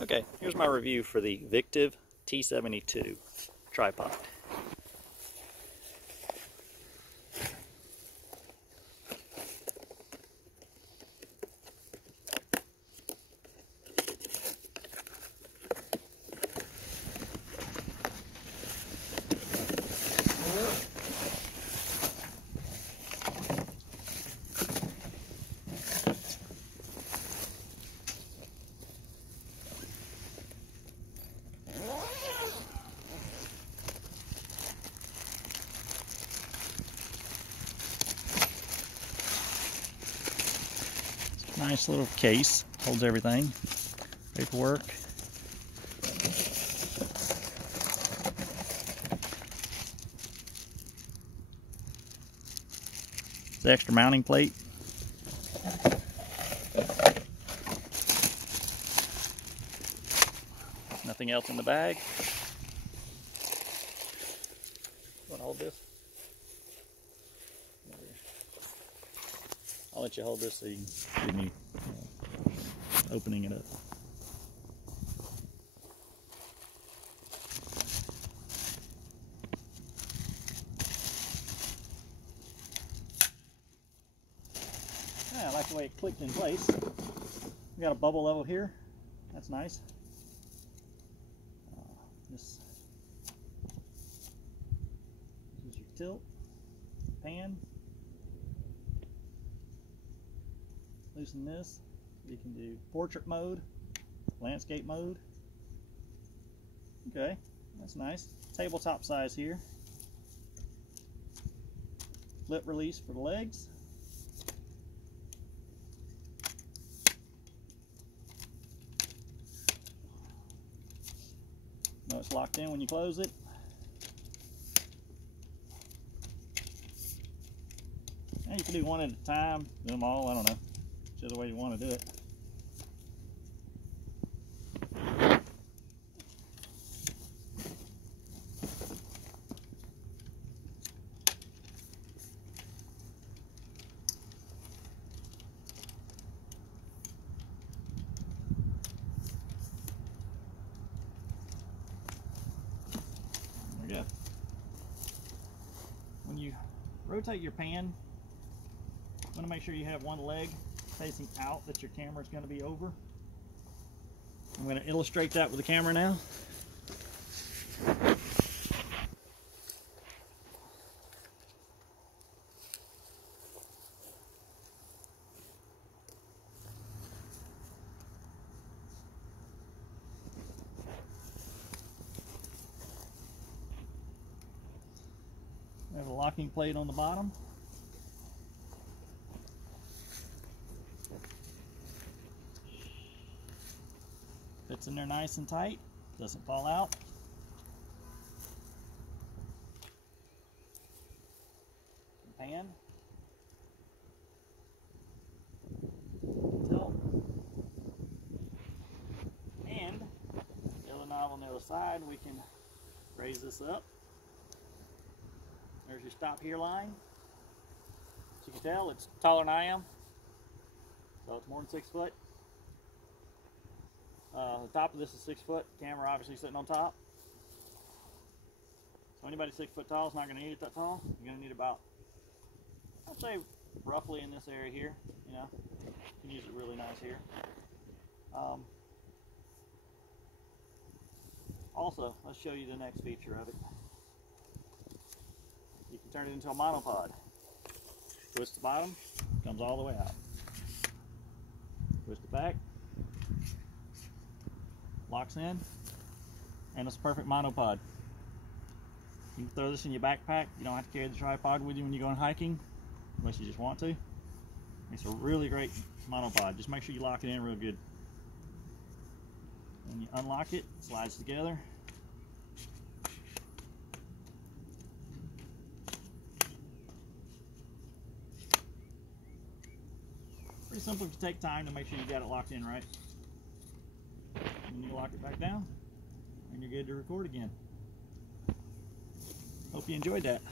Okay, here's my review for the Victiv T72 tripod. Nice little case, holds everything, paperwork. The extra mounting plate. Nothing else in the bag. Want to hold this? I'll let you hold this so you can give me opening it up. Yeah, I like the way it clicked in place. We got a bubble level here. That's nice. This is your tilt, pan. Loosen this. You can do portrait mode, landscape mode. Okay, that's nice. Tabletop size here. Flip release for the legs. Know it's locked in when you close it. And you can do one at a time, do them all, I don't know. Whichever way you want to do it. There we go. When you rotate your pan, you want to make sure you have one leg facing out that your camera is going to be over. I'm going to illustrate that with the camera now. There's a locking plate on the bottom. Fits in there nice and tight, doesn't fall out. Pan. Tilt. And the other knob on the other side, we can raise this up. There's your stop here line. As you can tell, it's taller than I am, so it's more than 6 foot. The top of this is 6 foot. Camera obviously sitting on top. So anybody 6 foot tall is not going to need it that tall. You're going to need about, I'd say, roughly in this area here. You know, you can use it really nice here. Also, let's show you the next feature of it. You can turn it into a monopod. Twist the bottom, comes all the way out. Twist it back. Locks in, and it's a perfect monopod. You can throw this in your backpack. You don't have to carry the tripod with you when you're going hiking, unless you just want to. It's a really great monopod. Just make sure you lock it in real good. When you unlock it, it slides together. Pretty simple if you take time to make sure you got it locked in right. And you lock it back down, and you're good to record again. Hope you enjoyed that.